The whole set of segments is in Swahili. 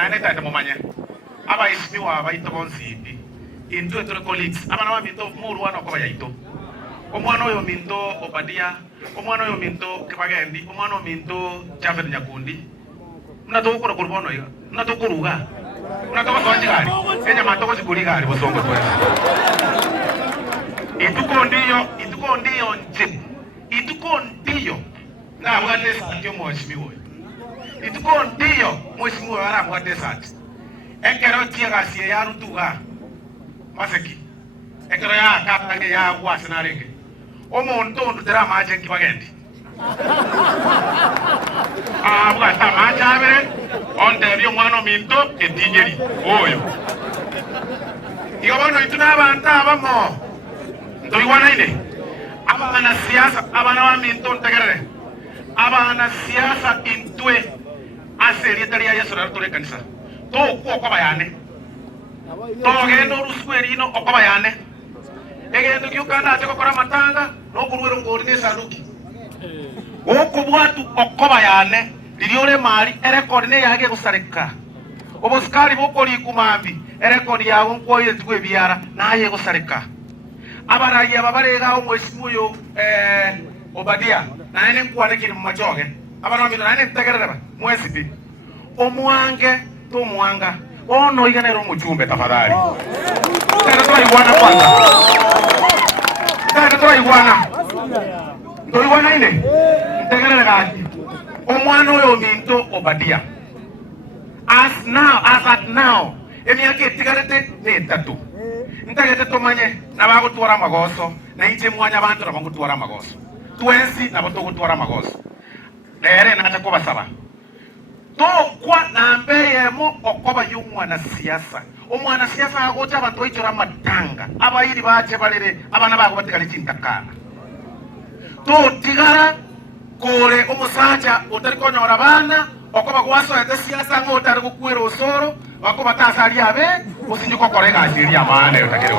nane tata mumanye aba isimiwa baito bonsipi into etore colleagues abana ba minto muru wana ko bayaito omwana oyo minto Obadia omwana oyo minto Kibagendi omwana oyo minto Javed Nyakundi mnato ukora kurbono yo mnato kuruga mnato konji gari enya matoko sikuri gari bosongo kwa ituko ndiyo nje ituko ndiyo na mwate satyo mheshimiwa ituko ndiyo mheshimiwa ara mwate sat ekero tiega sie ya rutuga maseki ekero ya kapanga ya wasna renge omuntu ndutera maje Kibagendi bwa tamaje abere onde byo mwana minto etingeri oyo iyo bano ituna abantu abamo ndoiwana ine abana siasa abana wa minto ntegerere abana siasa intwe aseri etaria Yesu ratore kanisa to kwa bayane to gendo ruswerino okwa bayane egendo kyukanda ateko kora matanga no kurwero ngori ne saduki okubwatu okwa bayane liliole mali erekodi ne yage gusareka oboskari bokori kumambi erekodi yawo nkoye twe biara naye gusareka abarayi ababarega omwesimu yo Obadia nane nkwane kiri mu majoge abana bamino nane ntegerera mwesipi omwange to mwanga ono iganero mujumbe tafadhali tena toa iwana kwanza tena toa iwana ndo iwana ine ntegerera gaji omwana oyo minto Obadia as at now emyaka etigarete n'etatu ntagete tomanye nabagutwara amagoso naije mwanya abantu nabagutwara amagoso twensi nabotogutwara amagoso lere nacha kubasaba tokwa nambeyemo okoba y'umwana siasa omwana siasa agocha abantu ichora matanga abayiri bache balere abana bako batikali chintakana to tigara kore omusacha otari konyora bana okoba kwaso ete siasa ngo otari kukwira osoro bakoba tasali abe usinjuko korega ashiri amane utakere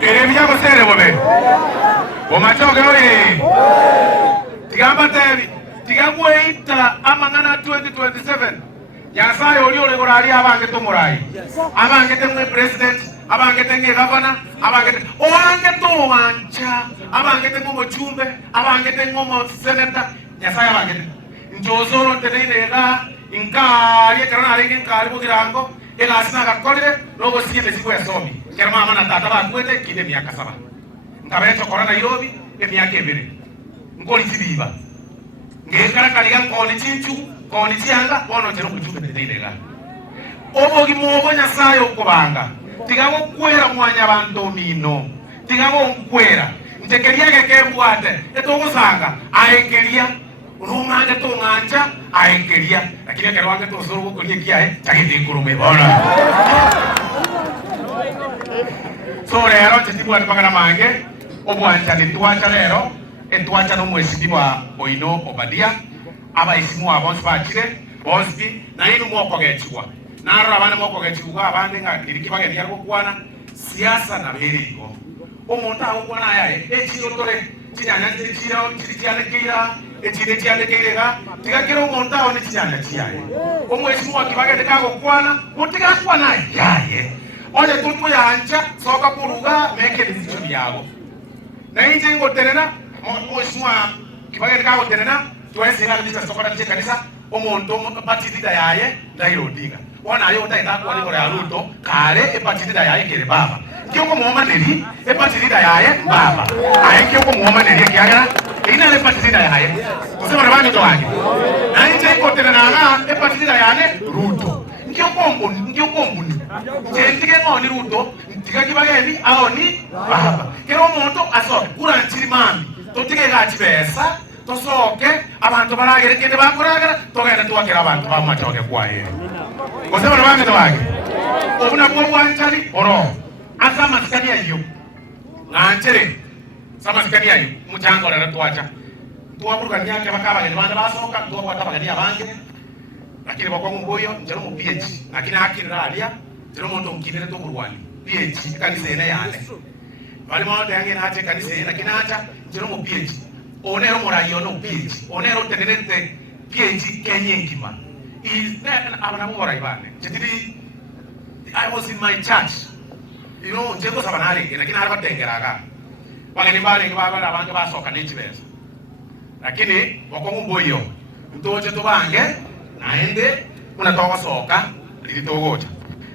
Eremia kosere bobe omachoge ori tigamba tebi tigagweita amangana 2027 Nyasaye oli ole gorali abange to murai abange temwe president abange tenge governor abange oange to wancha abange temwe mochumbe abange temwe mo senator Nyasaye abange njozoro ntenega inkali karana ringi inkali bugirango elasina gakolire logo siye siku ya somi kera mama na tata ba kwete kide miaka 7 nkabecho korana Nairobi emyaka 2 ngoli sibiba ngekara kaliga ngoli chinchu ngoli chianga bono chero kuchumbe ntenega obogi mobo Nyasaye okubanga tigago kwera mwanya bantu mino tigago nkwera ntekeriage kembwate etogosanga aekeria urumanga to nganja aekeria lakini kero wange to soro kulie kiae chakiti kurume bona so lero chitibwa tupangana mange obwanja nitwacha lero etwacha no mwesibwa Oino Obadia aba isimu abonse bachire bosbi na inu mwoko gechwa naro abana mwoko gechwa abandi ngakirikibage yarwo kwana siasa na beriko omuntu aho kwana yae echiro tore chinyanya chiro chirikianekira echire chianekirega tigakira omuntu aho nechinyanya chiaye omwesimu wakibage tekago kwana mutigakwana yaye oje tutu yanja soka kuruga meke decision yabo na inje ngoterena mwesimu kibage tekago terena tuwezi na bisa soka na kanisa omuntu patidida yaye ndairodinga wana ayo utaita kwa liko ya Ruto kare epatidida yaye kere baba kyoko muoma neri epatidida yaye baba aye kyoko muoma neri kyagara ina epatidida yaye kusema na bami to wake na inje ikotere na nga epatidida yaye Ruto nkyoko mbuni jentike ngoni Ruto ntikakibageni aoni baba kero omuntu asoke kura nchiri mami totike gachibesa tosoke abantu baragere kende bakuragara togenda tuwakira abantu bamachoke kwa yeye kusema na bami to wake obuna bwo bwanchali oro asa masikania hiyo nganchere sama sikania hiyo muchango la twacha tuwaburuka nyake bakaba ni banda basoka tuwata bagani abange lakini bakwa mboyo njero mu PH lakini hakini ralia njero mondo mkinere to kurwani PH kanisa ene yale bali mwa yange na ache kanisa ene lakini acha njero mu PH onero morayo no PH onero tenenete PhD Kenya ngima is there abana mo raibane chitiri. I was in my church, you know, njeko sabanari lakini harba tengeraga bagani bale ngibaba abantu basoka n'ikibeza lakini wakongumboyo ntoje to bange naende unatoka soka lilitogoja